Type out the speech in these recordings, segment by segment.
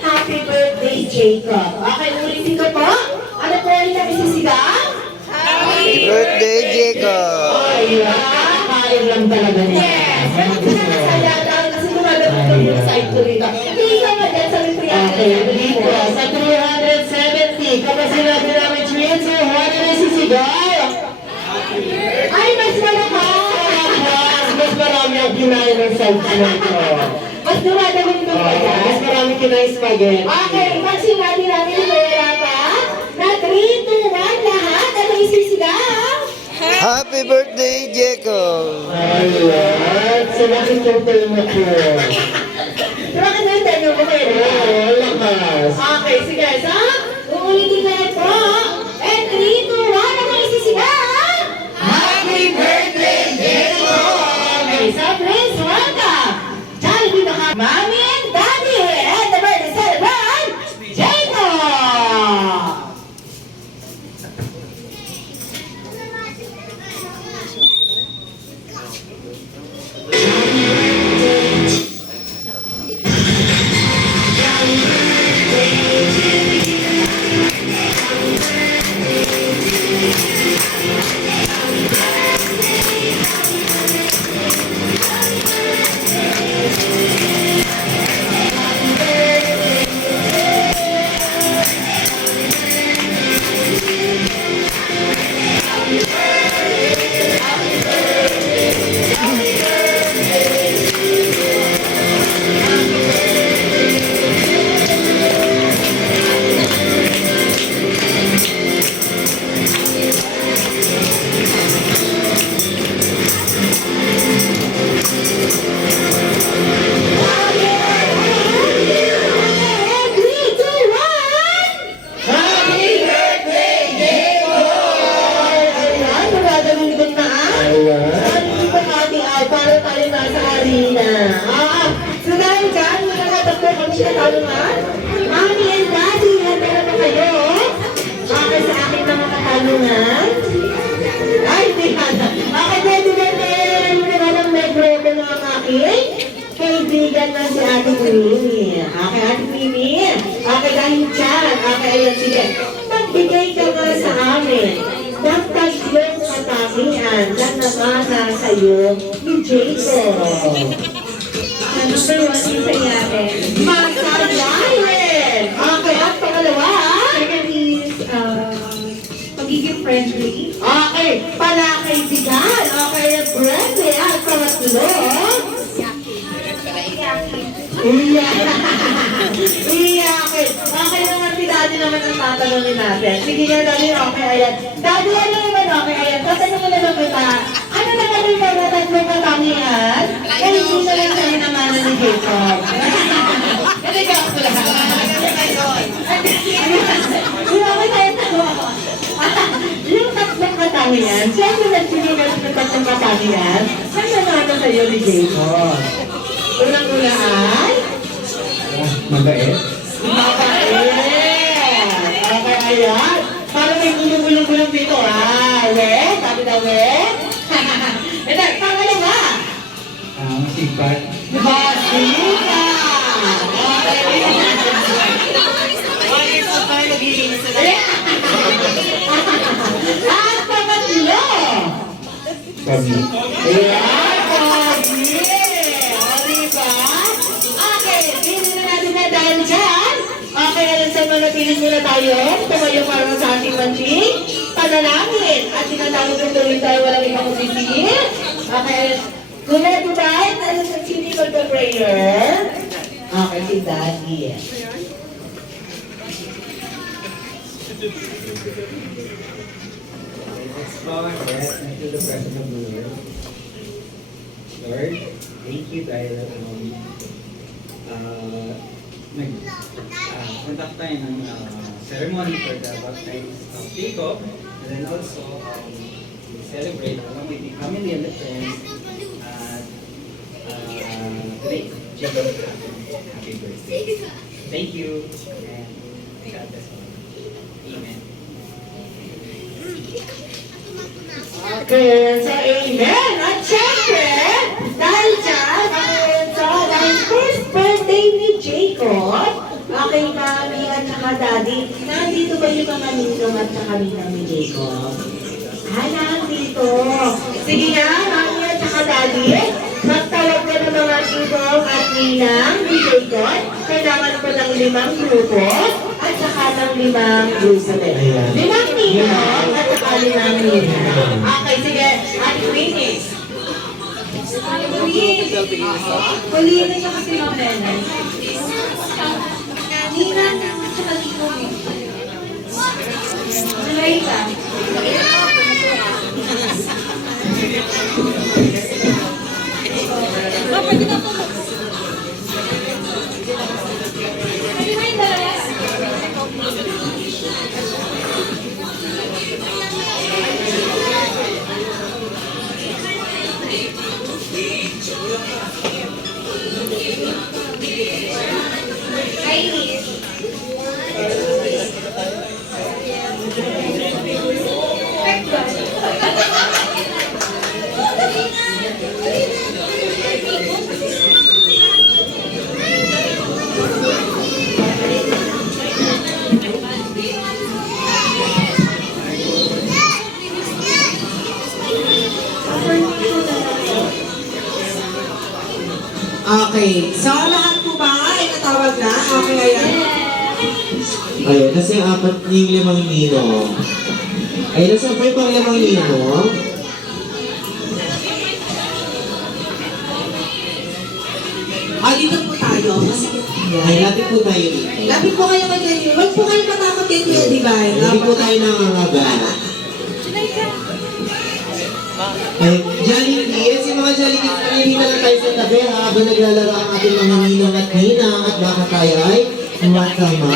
Happy birthday, Jacob. Okay, ulitin ko po. Ano po ulit ang isisigaw? Happy birthday, Jacob! Ay, kakain lang talaga niya. Yes! Masaya lang kasi lumalagot ko yung side ko rito. Hindi ka ba dyan sa Mitriano? Okay, dito. Sa 370, kapag sinabi namin twins, ano na isisigaw? Ay, mas malakas! Mas marami ang kinain ng side ko nito. Mas dumadagot ko pa dyan. Mas marami kinain spaghetti. Okay, pag sinabi namin yung mayarata, na 3, 2, 1, lahat, ano isisigaw? Happy birthday, Jacob! Ayan, salamat yung tema ko. Bakit na yung tema ko kayo? Oo, lakas. Okay, sige, so, uulitin na po. And 3, 2, 1, ano isisigaw? Happy birthday, Jacob! Okay, so please welcome. Jollibee baka Mommy and Daddy and the birthday celebrant, Jacob! Mommy and Daddy, handa na ba kayo? Okay sa aking mga katanungan? Ay, di handa. Okay, pwede ba naman may broken ng aking kaibigan na si Ate Mimi. Okay, Ate Mimi. Okay, dahil dyan. Okay, ayan, sige. Magbigay ka nga sa amin ng tatlong katabihan na namana sa'yo ni Jacob. Number 1 is masayahin. Masayahin! Okay, at pangalawa? Second is pagiging friendly. Okay, palakaibigan. Okay, friendly. At pangatlo? Iyakin. Okay naman si Daddy naman ang tatanungin natin. Sige nga, Daddy. Okay, ayan. Daddy, ano naman? Okay, ayan. Tatanungin na lang kita. Ano naman yung mga tatlong katangian? Ay, hindi na lang sa'yo naman ni Jacob. Naligaw ko lang. Yung tatlong katangian, siyempre nagsinulat ng tatlong katangian, saan naman sa'yo ni Jacob? Unang-una ay? Mabait. Mabait! Okay, ayan. Parang may gulong-gulong dito, ha? We? Sabi daw, we? Ito, pangalawa. Masipag. Masika! At pangatlo. Sabi. Ayan, Pogi! O, diba? Okay, pili na natin na dahil dyan. Okay, alam sa mga piling muna tayo. Tumayo para sa ating manching. Panalangin. At tinatawag ng tuloy tayo walang ibang kumisigil. Okay, kung ready tayo, tayo sa sini magpa-prayer. Okay, si Daddy. Let's bow our heads into the presence of the Lord. Lord, thank you dahil conduct tayo ng ceremony for the baptism of Jacob, and then also we celebrate along with the family and the friends today. Jacob, happy birthday. Thank you, and God bless you. Kaya sa amen. At syempre, dahil dyan, dahil first birthday ni Jacob, aking mami at saka daddy, nandito ba yung mga ninong at saka ninang ni Jacob? Nandito. Sige nga, mami at saka daddy, magtawag ko ng mga ninong at ninang ni Jacob. Kailangan ko ng 5 grupo at saka ng 5 grupo din. 5 ninong at saka 5 ninang. Okay, sige. Ate Queenie. Huliin na siya kasi mamaya. Ninang sa kaliko mo. Nalay ka. Pwede na po. Pwede na yung dalawa. Okay. So, lahat po ba ay natawag na? Okay, ayan. Ayun, kasi yung 5 ninong. Ayun, nasa pa yung pang 5 ninong. Dito po tayo. Kasi, Ay, lapit po tayo dito. lapit po kayo kay Kuya. Huwag po kayo matakot kay Kuya Divine. Hindi po tayo nangangaga. Ay, Jollibee, si mga Jollibee, hindi na lang tayo sa tabi habang naglalaro ang ating mga ninong at ninang at baka tayo ay matama.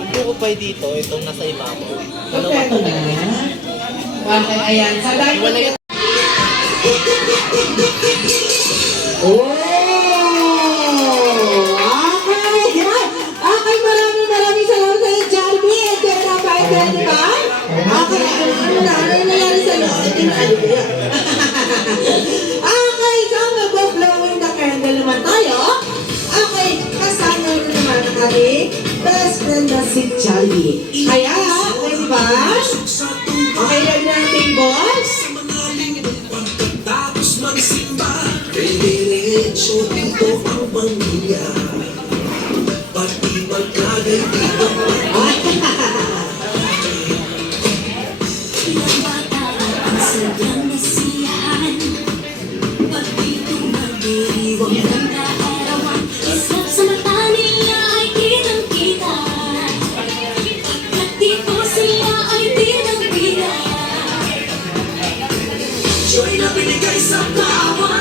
Ito pa dito, itong nasa ibabaw. Kompleto na. Okay, ayan. Sa dahil Oh! Okay! Okay, maraming salamat sa iyo, Jollibee. Ito na ba? Ito na ba? Okay, ano nangyari sa iyo? Okay, so mag-blowing the candle naman tayo. Okay, kasama na naman ang ating best friend na si Jollibee. Kaya, okay, di ba? Okay, ready na ang tables? Tapos magsimba, diretso dito ang pamilya. Pati magkagay dito ang sadyang nasiyahan. Pati tumagiriwang ng kaarawan, isap sa mata nila ay kitang-kita. Pagkat dito sila ay pinang-pila. Joy na binigay sa bawat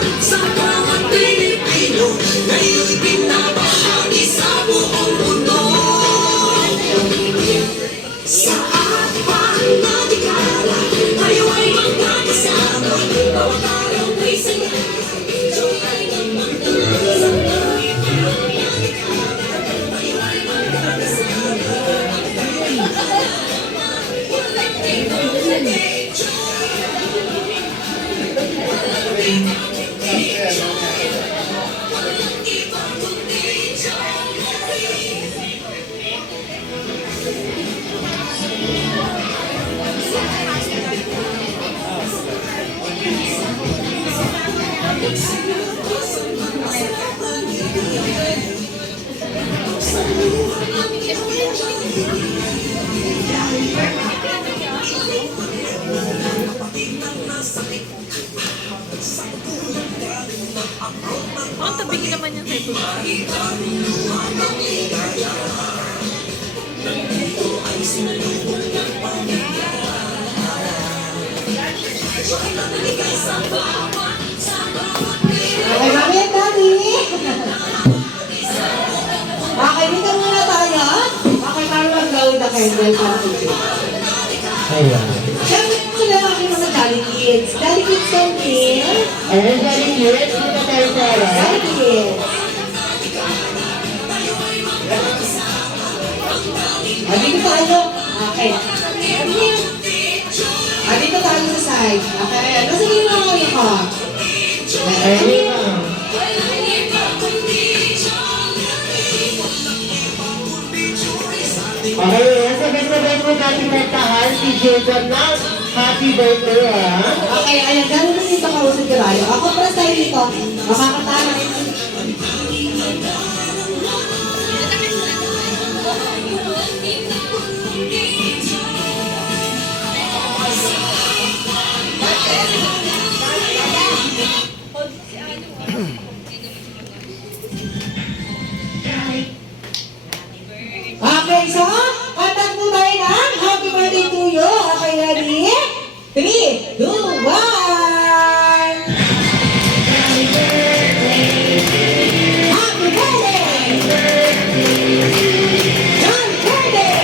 Pilipino, ngayon'y pinapahagi sa buong mundo. Saan pa natikala, tayo ay magkakasama, bawat araw may saya. Joy ay nagmagdala tayo ay magkakasama. Okay, mami at daddy. Okay, dito muna tayo. Okay, tayo mag-blow the candle para sa iyo. Ayan. Siyempre muna ang aking mga Jolly Kids. Jolly Kids don't kill. Ayun, Jollibee, dito tayo sa harap. Jolly Kids. Dito tayo. Okay. ko. Ayun na. Okay, sabay-sabay po natin nagtahan si Jacob ng happy birthday, ha? Okay, ayan, gano'n na dito ka sa Kirayo. Ako para tayo dito, makakatahan. Okay, so, katat po tayo ng happy birthday to you. Okay, ready? 3, 2, 1! Happy birthday! Happy birthday! Happy birthday!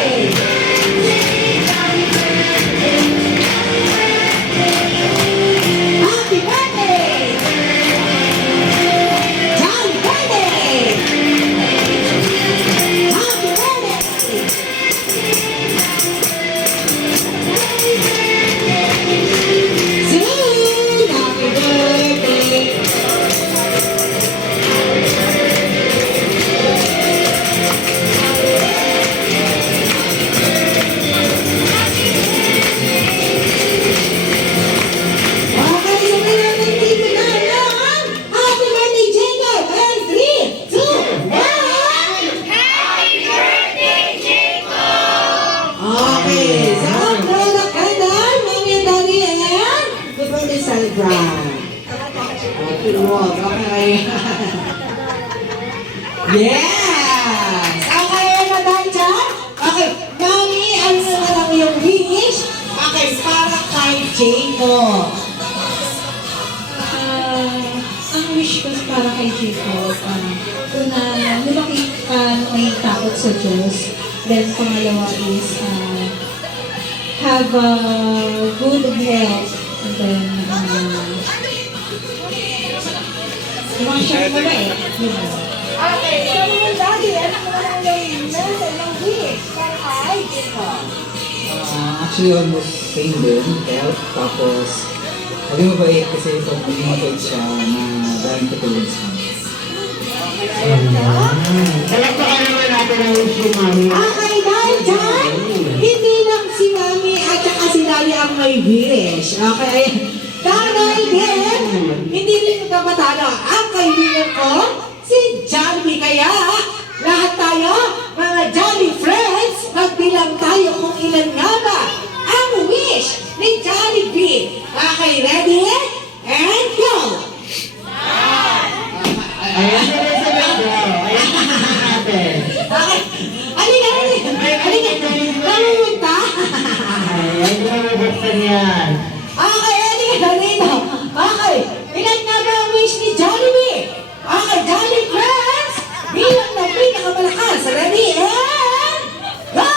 Happy birthday! Happy birthday! Happy birthday! Sing happy birthday. Okay, sabay natin dito na lang. Happy birthday, Jacob! And 3, 2, 1! Okay, so blow the candle, Mommy and Daddy, and the birthday celebrant. Okay, wag, okay. Yes! Okay, na dahil dyan? Okay, Mommy, ano na lang yung wish? Okay, para kay Jacob. Ang wish ko para kay Jacob, una, lumaki may takot sa Diyos. Then, pangalawa is, have a good health. And then, yung mga siya mo na eh. Yun. Okay, so naman Daddy, ano naman yung message ng wish para kay Jacob? Actually, almost same din. Health, tapos maging mabait kasi pag maging mabait siya na daming tutulong sa amin. Palakpakan naman natin ang wish ni Mami. Okay, dahil dyan, hindi lang si Mami at saka si Daddy ang may wish. Okay, dahil din, hindi rin magkapatalo ang kaibigan ko, si Jollibee. Kaya, lahat tayo, mga Jolly friends, magbilang tayo kung ilan nga ba ang wish ni Jollibee. Okay, ready? And go! Ayan, sabay-sabay ko. Ayan natin. Okay, halika, halika, namumunta. Ayan, hindi na mabuksan yan. Okay, halika dito. Okay, ilan nga ba ang wish ni Jollibee? Okay, Jolly friends, bilang na pinakamalakas. Ready, and go!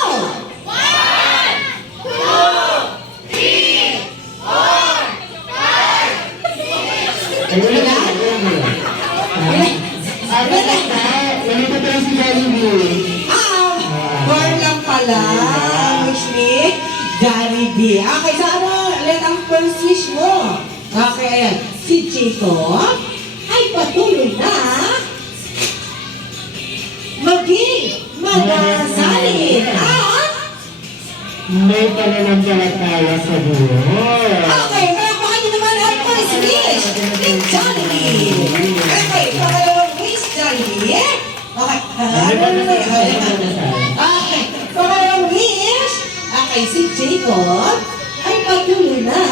Ayun na. Nandito tayo si Jollibee. Four lang pala ang wish ni Jollibee. Okay, so ano ulit ang first wish mo? Okay, ayan. Si Jacob ay patuloy na maging magasalin at May pananampalataya sa buhay. okay, palakpakan niyo naman ang first wish ni Jollibee. Okay, pangalawang wish, Jollibee. Okay, okay, pangalawang wish. Okay, si Jacob ay patuloy na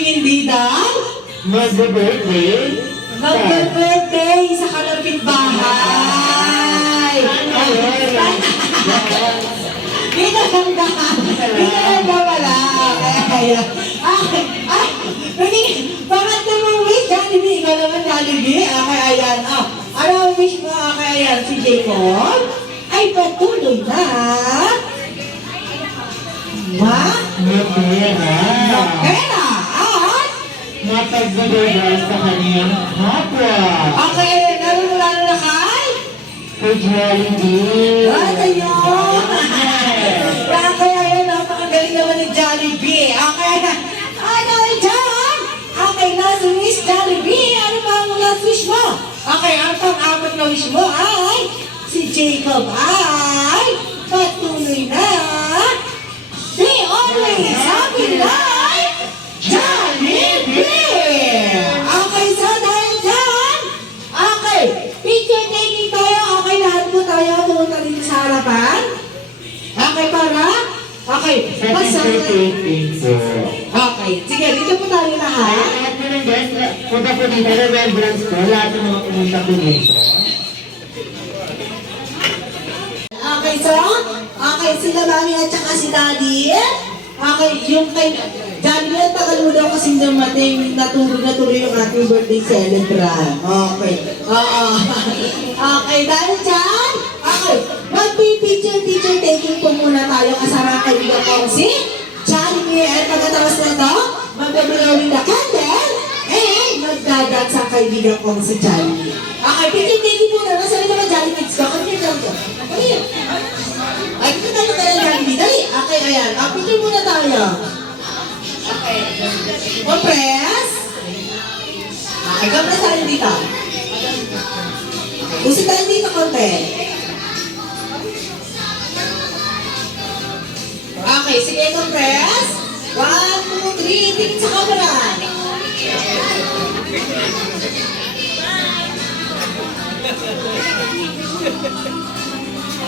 hindi daw Mag-birthday. mag-birthday sa kalapit bahay. Dito lang ba wala? Kaya, bakit naman wish, Jollibee? Ikaw naman, Jollibee. Okay, ayan. Ano ang wish mo? Okay, ayan. Si Jacob ay patuloy na Mapera. pera at Mapagbigay sa kaniyang kapwa. okay, lalo na kay Kay Jollibee. Ay, ayun! Okay, ang pang-apat na wish mo ay si Jacob ay patuloy na they always happy life Jollibee! Okay, so dahil dyan, okay, picture taking tayo, okay, lahat po tayo pumunta dito sa harapan. Okay, para? Okay, pasama. Okay, sige, dito po tayo lahat. Lahat po ng guests, punta po dito, remembrance po, lahat ng mga pumunta po dito. Okay, so, okay, sila mami at saka si daddy. Okay, yung kay Daddy at tagal mo daw kasi dumating, natulog na tuloy yung ating birthday celebrant. Okay. Oo. Okay, dahil dyan, okay, mag-picture taking po muna tayo kasama ang kaibigan ko si Jollibee. At pagkatapos na ito, mag-blowing the candle and magdadance ang kaibigan ko si Jollibee. Okay, picture taking muna. Nasaan naman Jollibee kids ko? Ano yung Jollibee? Ano yun? Ay, dito tayo kaya Jollibee. Dali. Okay, ayan. Picture muna tayo. Okay. Compress. Okay, compress tayo dito. Gusto tayo dito konti. Okay, sige, compress. 1, 2, 3, tingin sa camera.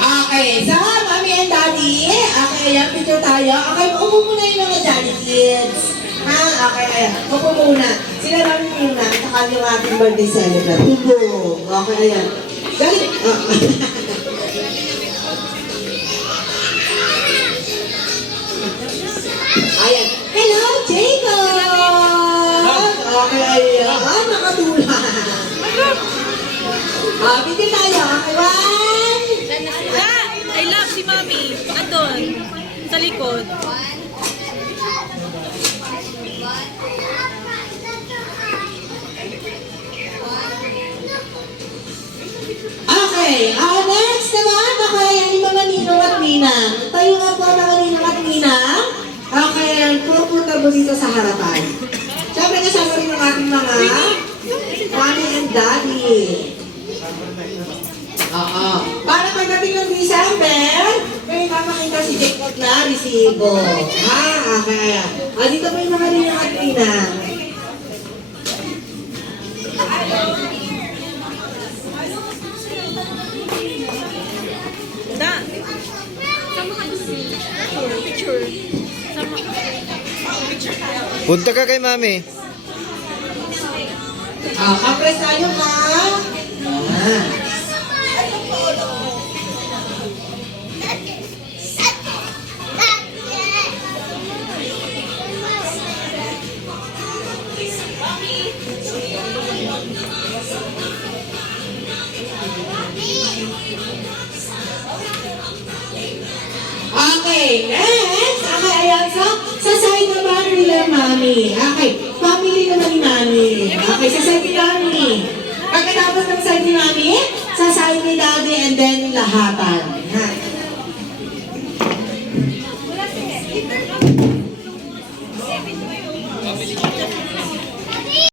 Okay, so, Mami and Daddy, okay, ayan, picture tayo. Okay, upo muna yung mga Daddy kids. Ha, okay, ayan, upo muna. Sila Mami muna, saka yung ating birthday celebrant. Tubo. Okay, ayan. Galing. Ayan. Hello, Jacob! Okay, ayan, nakatula. Picture tayo. Okay, 1. I love si Mami. Andun. Sa likod. Okay, next naman, okay, yan yung mga ninong at ninang. Tayo nga po mga ninong at ninang. Okay, pupunta mo dito sa harapan. Siyempre kasama rin ang ating mga mommy and daddy. Oo. Para pagdating ng December, may papakita si Jacob na resibo. Ha, okay. Dito po yung mga ninong at ninang. Da. Sama ka picture. Sama ka. Punta ka kay Mami. Kapres tayo ha. Okay, next. Okay, ayan. So, sa side naman nila Mami. Okay, family naman ni Mami. Okay, sa side ni Mami. Pagkatapos ng side ni Mami, sa side ni Daddy and then lahatan. Ha?